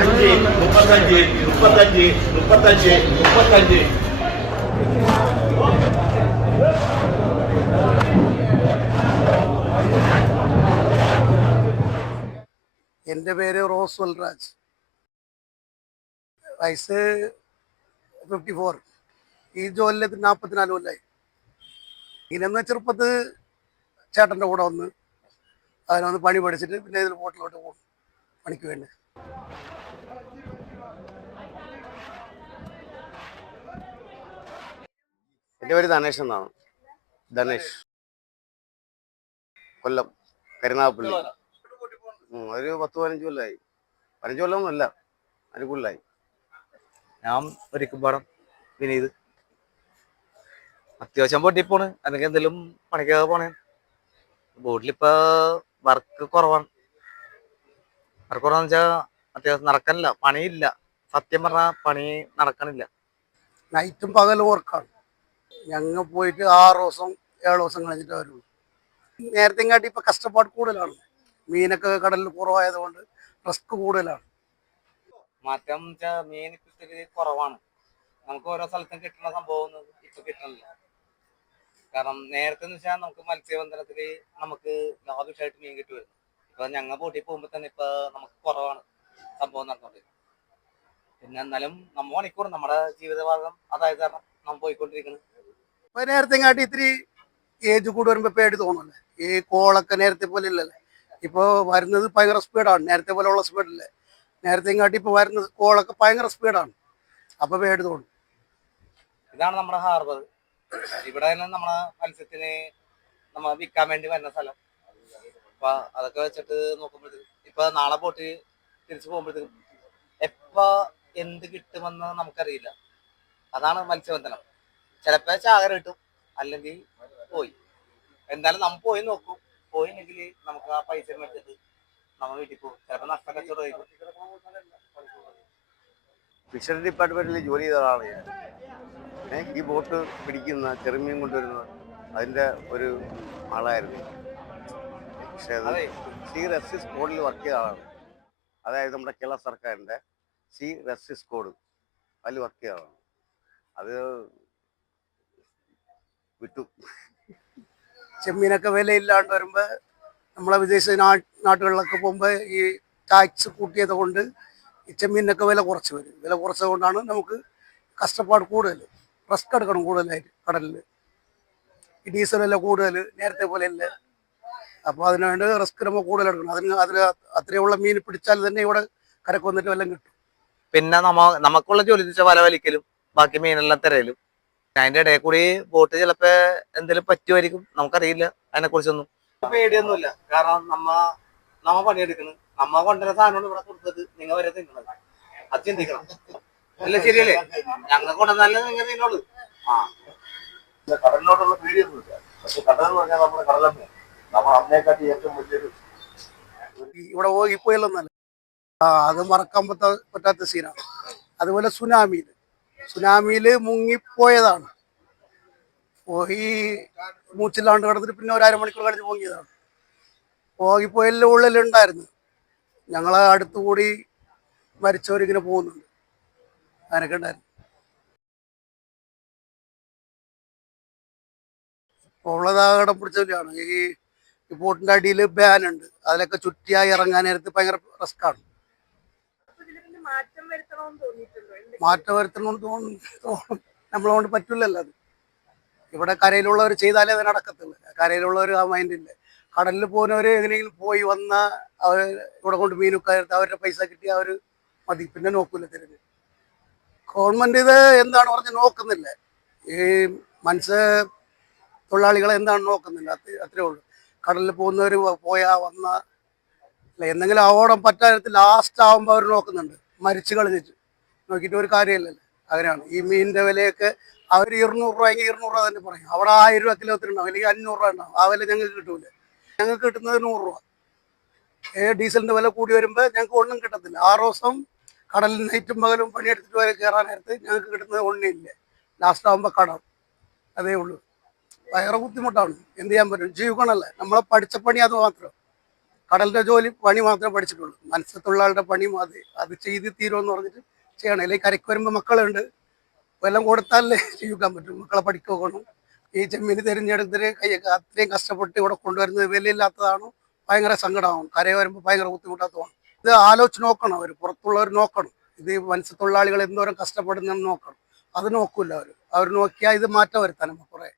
അഞ്ച് 35 35 35 35. എൻ്റെ പേര് റോസ് വൽരാജ്. വയസ്സ് 54. ഈ ജോലിയിൽ 44 കൊല്ലായി. ഇങ്ങനെന്ന് ചെറുപ്പത്ത് ചേട്ടൻ്റെ കൂടെ വന്ന് അതിനൊന്ന് പണി പഠിച്ചിട്ട് പിന്നെ ഇതിൽ ബോട്ടിലോട്ട് പോകും പണിക്ക് വേണ്ടി. എൻ്റെ പേര് ധനേഷ് എന്നാണ്. ധനേഷ്, കൊല്ലം കരുനാഗപ്പള്ളി. ഒരു 10-15 കൊല്ലമായി. 15 കൊല്ലമൊന്നുമല്ല, അതിന് കൂടുതലായി. ഞാൻ ഒരിക്കലും വിനീത്. അത്യാവശ്യം ബോട്ടിൽ പോണ്, അല്ലെങ്കിൽ എന്തെങ്കിലും പണിക്കൊക്കെ പോണേ. ബോട്ടിലിപ്പോ വർക്ക് കുറവാണ്. വർക്ക് കുറവാന്ന് വെച്ചാൽ അത്യാവശ്യം നടക്കണില്ല, പണിയില്ല. സത്യം പറഞ്ഞാൽ പണി നടക്കണില്ല. നൈറ്റും പകലും വർക്കാണ്. ഞങ്ങൾ പോയിട്ട് 6 ദിവസം 7 ദിവസം കഴിഞ്ഞിട്ട് വരുള്ളൂ. നേരത്തെ കാട്ടി ഇപ്പം കഷ്ടപ്പാട് കൂടുതലാണ്. മീനൊക്കെ കടലിൽ കുറവായതുകൊണ്ട് റിസ്ക് കൂടുതലാണ്. മാറ്റം വെച്ചാൽ മീൻ ഇത്തിരി കുറവാണ്. നമുക്ക് ഓരോ സ്ഥലത്തും കിട്ടുന്ന സംഭവം ഇപ്പൊ കിട്ടണില്ല. കാരണം നേരത്തെ എന്ന് വെച്ചാൽ നമുക്ക് മത്സ്യബന്ധനത്തില് നമുക്ക് ലാഭിഷായിട്ട് മീൻ കിട്ടുമായിരുന്നു. ഇപ്പൊ ഞങ്ങൾ ബോട്ടിൽ പോകുമ്പോ തന്നെ ഇപ്പൊ നമുക്ക് കുറവാണ് സംഭവം നടന്നുകൊണ്ടിരിക്കുന്നത്. പിന്നെ എന്നാലും മണിക്കൂർ നമ്മുടെ ജീവിതഭാഗം അതായത് കാരണം നമ്മൾ പോയിക്കൊണ്ടിരിക്കുന്നത്. ഇപ്പം നേരത്തെ കാട്ടി ഇത്തിരി ഏജ് കൂടി വരുമ്പോൾ പേടി തോന്നുന്നല്ലേ. ഈ കോളൊക്കെ നേരത്തെ പോലെ ഇല്ലല്ലേ. ഇപ്പോൾ വരുന്നത് ഭയങ്കര സ്പീഡാണ്. നേരത്തെ പോലെ ഉള്ള സ്പീഡില്ലേ. നേരത്തെ കാട്ടി ഇപ്പോൾ വരുന്നത് കോളൊക്കെ ഭയങ്കര സ്പീഡാണ്. അപ്പോൾ പേടി തോന്നും. ഇതാണ് നമ്മുടെ ഹാർബർ. ഇവിടെ നമ്മളെ മത്സ്യത്തിന് നമ്മൾ വിൽക്കാൻ വേണ്ടി വരുന്ന സ്ഥലം. അപ്പൊ അതൊക്കെ വെച്ചിട്ട് നോക്കുമ്പോഴത്തേക്കും ഇപ്പൊ നാളെ പോട്ട് തിരിച്ചു പോകുമ്പോഴത്തേക്കും എപ്പ എന്ത് കിട്ടുമെന്ന് നമുക്കറിയില്ല. അതാണ് മത്സ്യബന്ധനം. ചിലപ്പോ ചാകര കിട്ടും, അല്ലെങ്കിൽ പോയി. എന്തായാലും നമ്മൾ പോയി നോക്കും. പോയില്ലെങ്കിൽ നമുക്ക് ആ പൈസ മേടിച്ചിട്ട് നമ്മൾ വീട്ടിൽ പോകും. ചിലപ്പോ നഷ്ടം കച്ചവടം. ഫിഷറി ഡിപ്പാർട്ട്മെന്റിൽ ജോലി ചെയ്ത ആളാണ് ഞാൻ. ഈ ബോട്ട് പിടിക്കുന്ന ചെറുമീൻ കൊണ്ടുവരുന്ന അതിൻ്റെ ഒരു ആളായിരുന്നു. പക്ഷേ അത് സീ റെസ്ക്യൂ സ്ക്വാഡിൽ വർക്ക് ചെയ്ത ആളാണ്. അതായത് നമ്മുടെ കേരള സർക്കാരിൻ്റെ സീ റെസ്ക്യൂ സ്ക്വാഡ് അതിൽ വർക്ക് ചെയ്ത ആളാണ്. അത് വിട്ടു. ചെമ്മീനൊക്കെ വിലയില്ലാണ്ട് വരുമ്പോൾ നമ്മളെ വിദേശ നാട്ടുകളിലൊക്കെ പോകുമ്പോൾ ഈ ടാക്സ് കൂട്ടിയത് കൊണ്ട് ഈ ചെമ്മീനൊക്കെ വില കുറച്ച് വരും. വില കുറച്ചത് കൊണ്ടാണ് നമുക്ക് കഷ്ടപ്പാട് കൂടുതൽ. റിസ്ക് എടുക്കണം കൂടുതലായിട്ട് കടലിൽ. ഈ ഡീസൽ വില കൂടുതൽ, നേരത്തെ പോലെ അല്ല. അപ്പോൾ അതിനുവേണ്ടി റിസ്ക് നമ്മൾ കൂടുതൽ എടുക്കണം. അതിന് അത്രയുള്ള മീൻ പിടിച്ചാൽ തന്നെ ഇവിടെ കരക്ക് വന്നിട്ട് വല്ലതും കിട്ടും. പിന്നെ നമുക്കുള്ള ജോലി വെച്ചാൽ വല വലിക്കലും ബാക്കി മീനെല്ലാം തിരയലും. അതിന്റെ ഇടയിൽ കൂടി ബോട്ട് ചിലപ്പോ എന്തെങ്കിലും പറ്റുമായിരിക്കും, നമുക്കറിയില്ല അതിനെ കുറിച്ചൊന്നും. പേടിയൊന്നുമില്ല. കാരണം നമ്മ പണിയെടുക്കണം. നമ്മ കൊണ്ടുവരുന്ന സാധനമാണ് ഇവിടെ കൊടുത്തത് നിങ്ങൾ വരെ തിന്നണത്. അത് ചിന്തിക്കണം. അല്ല ശരിയല്ലേ? ഞങ്ങൾ കൊണ്ടുവന്നാലേ നിങ്ങൾ തിന്നോളൂ. കടലിനോടുള്ള പേടിയൊന്നുമില്ല. പക്ഷെ കടൽ എന്ന് പറഞ്ഞാൽ നമ്മുടെ കടലമ്മ നമ്മൾ അന്നേക്കാട്ടി ഏറ്റവും വലിയൊരു ഇവിടെ പോയിപ്പോയല്ലെന്നല്ല, അത് മറക്കാൻ പറ്റാത്ത സീനാണ്. അതുപോലെ സുനാമിയിൽ മുങ്ങിപ്പോയതാണ്. പോയി മൂച്ചില്ലാണ്ട് കിടന്നിട്ട് പിന്നെ ഒരു അരമണിക്കൂർ കഴിഞ്ഞ് പൊങ്ങിയതാണ്. പോയിപ്പോയതിൻ്റെ ഉള്ളിലുണ്ടായിരുന്നു. ഞങ്ങളെ അടുത്തുകൂടി മരിച്ചവരിങ്ങനെ പോകുന്നുണ്ട്. അങ്ങനെയൊക്കെ ഉണ്ടായിരുന്നു. ഉള്ളതാകടം പിടിച്ചവരാണ്. ഈ ബോട്ടിൻ്റെ അടിയിൽ ബാനുണ്ട്. അതിലൊക്കെ ചുറ്റിയായി ഇറങ്ങാൻ നേരത്ത് ഭയങ്കര റിസ്ക്കാണ്. മാറ്റം വരുത്തണമെന്ന് തോന്നും. നമ്മളെ പറ്റില്ലല്ലോ അത്. ഇവിടെ കരയിലുള്ളവർ ചെയ്താലേ അത് നടക്കത്തുള്ളൂ. കരയിലുള്ളവർ ആ മൈൻഡില്ല. കടലിൽ പോകുന്നവർ എങ്ങനെയെങ്കിലും പോയി വന്നാൽ അവർ ഇവിടെ കൊണ്ട് മീനൊക്കെ അവരുടെ പൈസ കിട്ടി അവർ മതി, പിന്നെ നോക്കൂല തിരിഞ്ഞ്. ഗവൺമെൻറ് ഇത് എന്താണ് പറഞ്ഞ് നോക്കുന്നില്ല. ഈ മത്സ്യ തൊഴിലാളികളെ എന്താണ് നോക്കുന്നില്ല. അത്രേ ഉള്ളൂ. കടലിൽ പോകുന്നവർ വന്ന എന്തെങ്കിലും അപകടം പറ്റാത്ത ലാസ്റ്റ് ആകുമ്പോൾ അവർ നോക്കുന്നുണ്ട്. മരിച്ചു കളഞ്ഞിട്ട് നോക്കിയിട്ട് ഒരു കാര്യമില്ലല്ലോ. അങ്ങനെയാണ് ഈ മീനിൻ്റെ വിലയൊക്കെ. അവർ 200 രൂപയെങ്കിൽ 200 രൂപ തന്നെ പറയും. അവിടെ 1000 രൂപ കിലോത്തിനുണ്ടാവും, അല്ലെങ്കിൽ 500 രൂപ ഉണ്ടാവും. ആ വില ഞങ്ങൾക്ക് കിട്ടൂല. ഞങ്ങൾക്ക് കിട്ടുന്നത് 100 രൂപ. ഡീസലിൻ്റെ വില കൂടി വരുമ്പോൾ ഞങ്ങൾക്ക് ഒന്നും കിട്ടത്തില്ല. 6 ദിവസം കടലിൽ നൈറ്റും പകലും പണിയെടുത്തിട്ട് വരെ കയറാൻ നേരത്ത് ഞങ്ങൾക്ക് കിട്ടുന്നത് ഒന്നുമില്ല. ലാസ്റ്റ് ആകുമ്പോൾ കടം. അതേ ഉള്ളൂ. ഭയങ്കര ബുദ്ധിമുട്ടാണ്. എന്ത് ചെയ്യാൻ പറ്റും? ജീവിക്കണമല്ലേ. നമ്മളെ പഠിച്ച പണി അത് മാത്രം. കടലിന്റെ ജോലി പണി മാത്രമേ പഠിച്ചിട്ടുള്ളൂ. മത്സ്യത്തൊഴിലാളിയുടെ പണി അത് ചെയ്ത് തീരുമെന്ന് പറഞ്ഞിട്ട് ചെയ്യണം. അല്ലെങ്കിൽ കരയ്ക്ക് വരുമ്പോൾ മക്കളുണ്ട്, എല്ലാം കൊടുത്താലേ ജീവിക്കാൻ പറ്റും. മക്കളെ പഠിക്കണം. ഈ ചെമ്മീൻ തിരഞ്ഞെടുത്തിട്ട് അത്രയും കഷ്ടപ്പെട്ട് ഇവിടെ കൊണ്ടുവരുന്നത് വിലയില്ലാത്തതാണോ ഭയങ്കര സങ്കടമാവും. കരയെ വരുമ്പോൾ ഭയങ്കര ബുദ്ധിമുട്ടാത്തതാണ്. ഇത് ആലോചിച്ച് നോക്കണം, അവർ പുറത്തുള്ളവർ നോക്കണം. ഇത് മത്സ്യത്തൊഴിലാളികൾ എന്തോരം കഷ്ടപ്പെടുന്നെന്ന് നോക്കണം. അത് നോക്കൂല അവർ നോക്കിയാൽ ഇത് മാറ്റം വരുത്താനും കുറെ